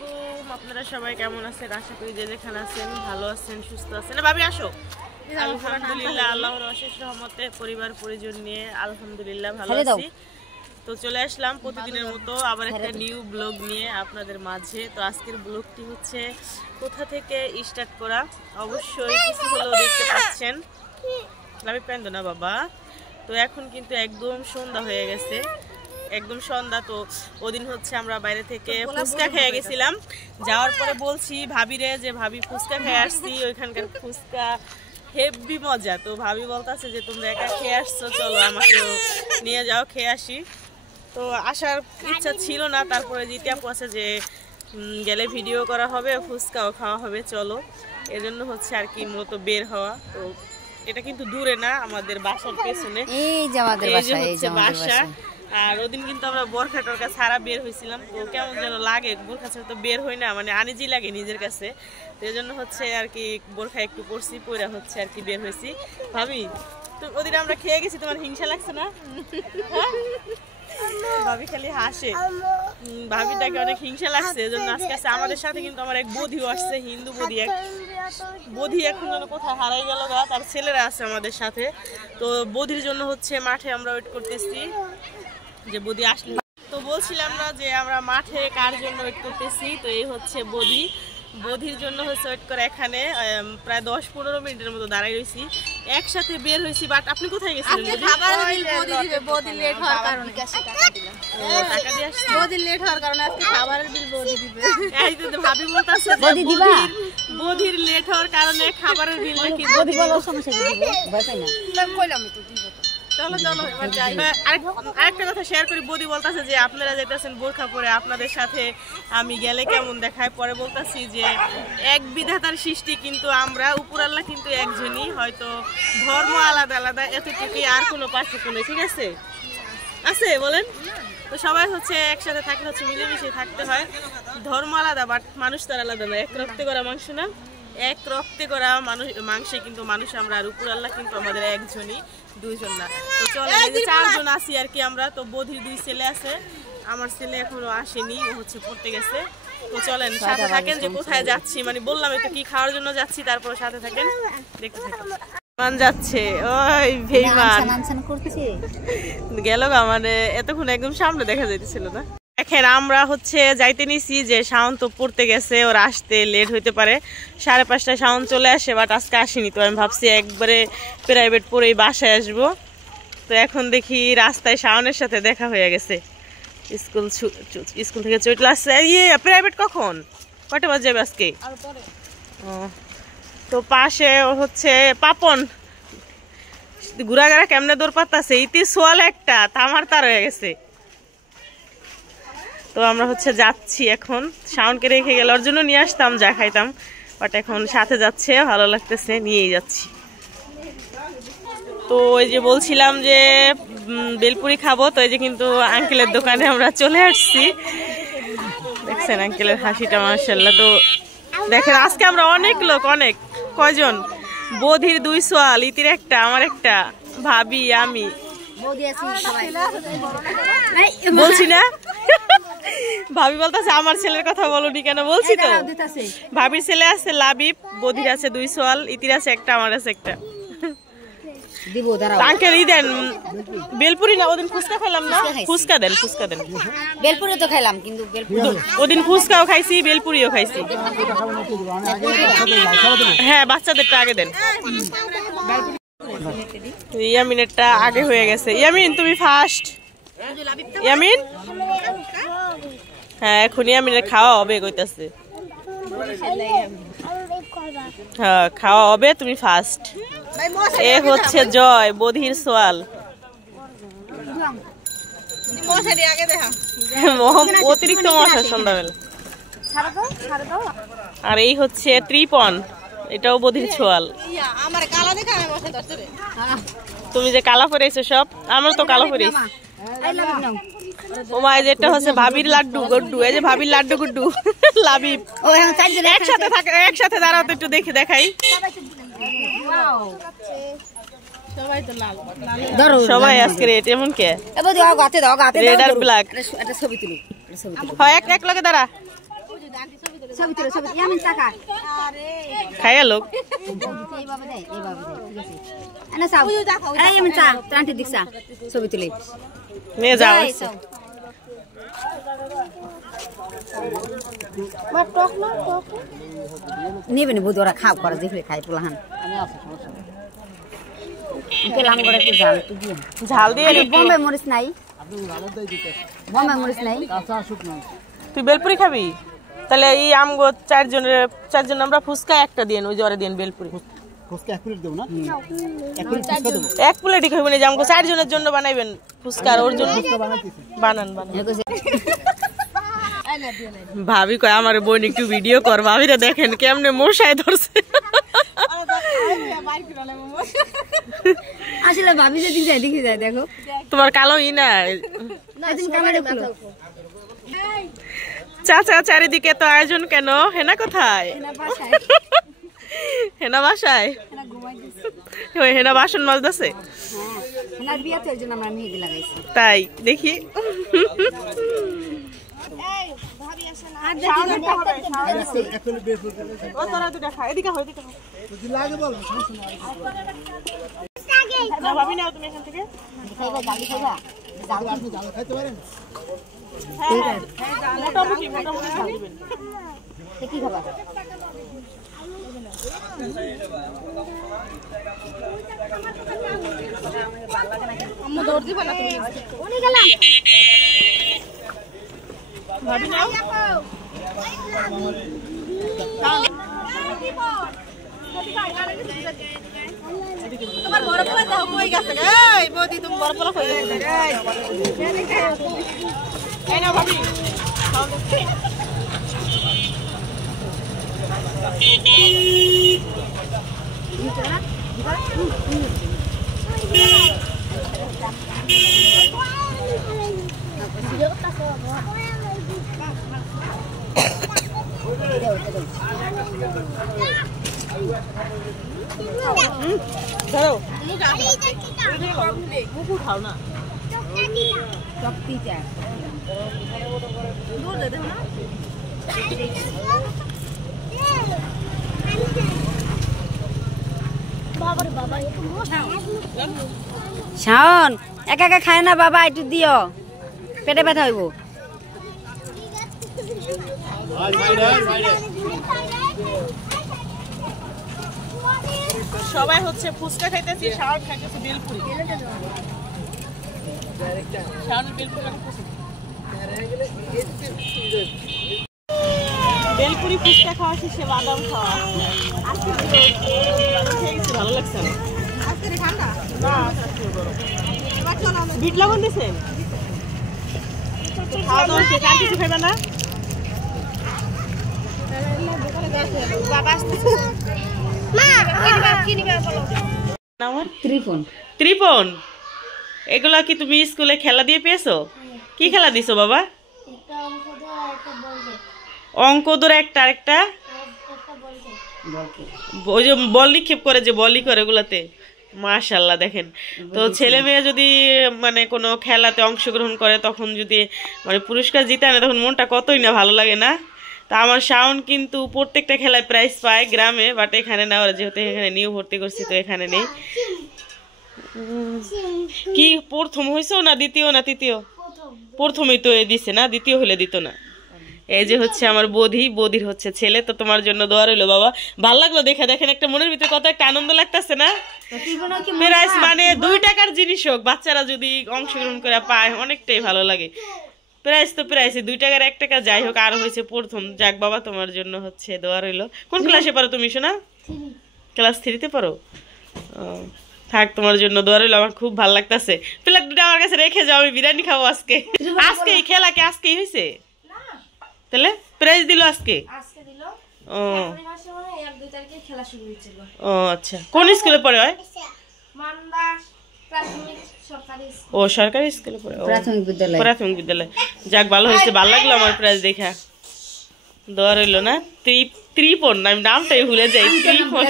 আলাইকুম, আপনারা সবাই কেমন আছেন? আশা করি যে যেখানে আছেন ভালো আছেন, সুস্থ আছেন। ভাবি আসো। আলহামদুলিল্লাহ, আল্লাহর অশেষ রহমতে পরিবার পরিজন নিয়ে আলহামদুলিল্লাহ ভালো আছি। তো চলে আসলাম প্রতিদিনের মতো আবার একটা নিউ ব্লগ নিয়ে আপনাদের মাঝে। তো আজকের ব্লগটি হচ্ছে কোথা থেকে স্টার্ট করা, অবশ্যই কিছু হলেও দেখতে পাচ্ছেন। ভাবি পেন্দ না বাবা। তো এখন কিন্তু একদম সন্ধ্যা হয়ে গেছে, একদম সন্ধ্যা। তো ওদিন হচ্ছে আমরা বাইরে থেকে ফুচকা খেয়ে গেছিলাম। যাওয়ার পরে বলছি ভাবিরে যে ভাবি ফুচকা খেয়ে আসছি, ওইখানকার ফুচকা হেভি মজা। তো ভাবি বলতেছে যে তোমরা একা খেয়ে আসছো, চলো আমাকেও নিয়ে যাও, খেয়ে আসি। তো আসার ইচ্ছা ছিল না, তারপরে জিতে আপু আছে যে গেলে ভিডিও করা হবে, ফুচকাও খাওয়া হবে, চলো। এজন্য হচ্ছে আর কি মূলত বের হওয়া। তো এটা কিন্তু দূরে না, আমাদের বাসার পেছনে, এই যে আমাদের বাসা। আর ওদিন কিন্তু আমরা বোরখা টোরখা ছাড়া বের হয়েছিলাম। তো কেমন যেন লাগে, বোরখা ছাড়া তো বের হই না, মানে আনিজি লাগে নিজের কাছে। তো এই জন্য হচ্ছে আর কি বোরখা একটু পরছি, পরে হচ্ছে আর কি বের হয়েছি। ভাবি তো ওদিন আমরা খেয়ে গেছি, তোমার হিংসা লাগছে না? ভাবি খালি হাসে, ভাবিটাকে অনেক হিংসা লাগছে। এজন্য আজকে আসছে আমাদের সাথে। কিন্তু আমার এক বধিও আসছে, হিন্দু বধি। এক বধি এখন যেন কোথায় হারাই গেল গা, তার ছেলেরা আছে আমাদের সাথে। তো বধির জন্য হচ্ছে মাঠে আমরা ওয়েট করতেছি যে বধি আসলে। তো বলছিলাম না যে আমরা মাঠে কার জন্য ওয়েট করতেছি। তো এই হচ্ছে বধি, বধির জন্য হচ্ছে ওয়েট করে এখানে প্রায় 10-15 মিনিটের মতো দাঁড়াই রয়েছি। একসাথে বের হয়েছি। বাট আপনি কোথায় গেছিলেন? ভাবি বলতেছে বধির লেট হওয়ার কারণে খাবারের বিল নাকি। চলো চলো এবার যাই। আরেকটা কথা শেয়ার করি, বদি বলতেছে যে আপনারা যেতেছেন বোরখা পরে, আপনাদের সাথে আমি গেলে কেমন দেখায়। পরে বলতেছি যে এক বিধাতার সৃষ্টি, কিন্তু আমরা উপর আল্লাহ কিন্তু একজনই, হয়তো ধর্ম আলাদা আলাদা, এতটুকুই, আর কোনো পার্থক্য নেই। ঠিক আছে আছে বলেন তো। সবাই হচ্ছে একসাথে থাকলে হচ্ছে মিলেমিশে থাকতে হয়। ধর্ম আলাদা, বাট মানুষ তার আলাদা না। এক রক্তে করা মাংস না, এক রক্তে করা মানুষ মাংসে কিন্তু মানুষ আমরা, আর উপর আল্লাহ কিন্তু আমাদের একজনই, দুইজন না। তো চলে চারজন আছি আর কি আমরা। তো বধির 2 ছেলে আছে, আমার ছেলে এখনো আসেনি, ও হচ্ছে পড়তে গেছে। তো চলেন সাথে থাকেন যে কোথায় যাচ্ছি, মানে বললাম একটু কি খাওয়ার জন্য যাচ্ছি, তারপর সাথে থাকেন, দেখতে থাকেন। যাচ্ছে ওই বেঈমান গেল গা, মানে এতক্ষণ একদম সামনে দেখা যাইতেছিল না। দেখেন আমরা হচ্ছে যাইতে নিছি যে শাওন তো পড়তে গেছে, ওর আসতে লেট হইতে পারে। 5:30টায় শাওন চলে আসে, বাট আজকে আসেনি। তো আমি ভাবছি একবারে প্রাইভেট পড়েই বাসায় আসবো। তো এখন দেখি রাস্তায় শাওনের সাথে দেখা হয়ে গেছে। স্কুল থেকে চলে আসছে। ইয়ে প্রাইভেট কখন, কটা বাজে যাবে আজকে? তো পাশে হচ্ছে পাপন ঘুরাঘাড়া কেমনে দৌড় পাতাছে, ইতি সোয়াল একটা তামার তার হয়ে গেছে। তো আমরা হচ্ছে যাচ্ছি এখন। শাওনকে রেখে গেলে ওর জন্য নিয়ে আসতাম, যা খাইতাম, বাট এখন সাথে যাচ্ছে, ভালো লাগতেছে, নিয়েই যাচ্ছি। তো ওই যে বলছিলাম যে বেলপুরি খাবো, তো এই যে কিন্তু আঙ্কেলের দোকানে আমরা চলে আসছি। দেখছেন আঙ্কেলের হাসিটা মাশাআল্লাহ। তো দেখেন আজকে আমরা অনেক লোক, অনেক কয়জন, বধির 2 সোয়াল, ইতির একটা, আমার একটা, ভাবি, আমি বলছি না। ভাবি বলতেছে আমার ছেলের কথা বলনি কেন, বলছি তো। ভাবির ছেলে আছে লাবিব, বধির আছে 2 সোয়াল, ইতির আছে একটা, আমার আছে একটা। আঙ্কেল ই দেন বেলপুরি না, ওদিন ফুচকা খেলাম না, ফুচকা দেন, ফুচকা দেন। বেলপুরি তো খেলাম, কিন্তু ওদিন ফুচকাও খাইছি, বেলপুরিও খাইছি। হ্যাঁ বাচ্চাদেরটা আগে দেন। ইয়ামিনেরটা আগে হয়ে গেছে। ইয়ামিন তুমি ফার্স্ট। ইয়ামিন হ্যাঁ, এখন ইয়ামিনের খাওয়া হবে কইতাছে। হ্যাঁ খাওয়া হবে, তুমি ফার্স্ট। এ হচ্ছে জয়, বধির সোয়াল। অতিরিক্ত মশা সন্ধ্যাবেলা। আর এই হচ্ছে ত্রিপন, এটাও বধির ছোয়াল। তুমি যে কালা পরেছো সব, আমরা তো কালো পরেছি। ও মা, যেটা হচ্ছে ভাবির লাড্ডু গুড্ডু, এই যে ভাবির লাড্ডু গুড্ডু লাবিব একসাথে থাকে, একসাথে দাঁড়াও তো একটু দেখে দেখাই। সবাই আজকে রেড এমন কে, রেড আর ব্ল্যাক। হয় এক এক লগে দাঁড়া, ছবি তুলে ছবি আমি টাকা খাইয়া লোক এইভাবে দেয় ঠিক আছে এনে চাও এই আমি চা আন্টি দিছা ছবি তুলে নিয়ে যাও নেবেন বুধ ওরা খাও করা দেখলে খাই পোলাহান পেলাম করে একটু ঝাল একটু দিয়ে ঝাল দিয়ে বোম্বে মরিচ নাই বোম্বে মরিচ নাই তুই বেলপুরি খাবি তাহলে এই আমগো চারজন আমরা ফুচকা একটা দিন ওই জ্বরে দিন বেলপুরি ফুচকা এক প্লেট দেব না এক প্লেট ফুচকা দেব এক প্লেটই খাইবেন যে আমগো চারজনের জন্য বানাইবেন ফুচকা আর ওর জন্য বানান ভাবি কয় আমার বোন একটু ভিডিও কর ভাবিরা দেখেন কেমনে মশায় ধরছে আসলে ভাবি যেদিন যায় দেখি যায় দেখো তোমার কালো ই না চাচা চারিদিকে তো আয়োজন কেন হেনা কোথায় হেনা বাসায় হেনা বাসন মাজতেছে তাই দেখি ভাবি নাও তুমি এখান থেকে মোটামুটি কি খাবা আম্মু দৌড় দিবা না তুমি ওনি গেলাম ভাবি নাও তোমার বড় পোলা দাও কই গেছে এই বৌদি তুমি বড় পোলা কই গেছে এই নাও ভাবি খাও দেখি খাও না শাওন একা একা খায় না বাবা একটু দিও পেটে ব্যথা হইব সবাই হচ্ছে ফুচকা খাইতেছি শাওন খাইতেছে বেলপুরি শাওনের বেলপুরি বেলপুরি ফুচকা খাওয়া শেষে বাদাম খাওয়া ভালো লাগছে না বিট লবণ দিয়েছেন খাওয়া দাওয়া শেষ আর কিছু খাইবে না ত্রিপন এগুলা কি তুমি স্কুলে খেলা দিয়ে পেয়েছো কি খেলা দিছো বাবা অঙ্ক ধরে একটা ওই যে বল নিক্ষেপ করে যে বলই করে ওগুলাতে মাশাআল্লাহ দেখেন তো ছেলে মেয়ে যদি মানে কোনো খেলাতে অংশগ্রহণ করে তখন যদি মানে পুরস্কার জিতে আনে তখন মনটা কতই না ভালো লাগে না তা আমার শাওন কিন্তু প্রত্যেকটা খেলায় প্রাইজ পায় গ্রামে বাট এখানে না ওরা যেহেতু এখানে নিউ ভর্তি করছি তো এখানে নেই কি প্রথম হইছো না দ্বিতীয় না তৃতীয় প্রথমেই তো দিছে না দ্বিতীয় হলে দিত না এই যে হচ্ছে আমার বৌদির হচ্ছে ছেলে তো তোমার জন্য দোয়া রইলো বাবা ভালো লাগলো দেখে দেখেন একটা মনের ভিতরে কত একটা আনন্দ লাগতেছে না প্রাইজ মানে 2 টাকার জিনিস হোক বাচ্চারা যদি অংশগ্রহণ করে পায় অনেকটাই ভালো লাগে প্রাইজ তো প্রাইজ 2 টাকার 1 টাকা যাই হোক আর হয়েছে প্রথম যাক বাবা তোমার জন্য হচ্ছে দোয়া রইলো কোন ক্লাসে পড়ো তুমি শোনা ক্লাস 3 তে পড়ো থাক তোমার জন্য দোয়া রইলো আমার খুব ভালো লাগতেছে প্লেট দুটো আমার কাছে রেখে যাও আমি বিরিয়ানি খাবো আজকে এই খেলা কি আজকেই হয়েছে তাহলে প্রাইজ দিল আজকে দিল ও মানে 1-2 তারিখে খেলা শুরু হয়েছিল ও আচ্ছা কোন স্কুলে পড়ে হয় মানদা প্রাথমিক সরকারি ও সরকারি স্কুলে পড়ে প্রাথমিক বিদ্যালয় যাক ভালো হয়েছে ভালো লাগলো আমার প্রাইজ দেখা দোয়া রইলো না ত্রিপন আমি নামটাই ভুলে যাই ত্রিপন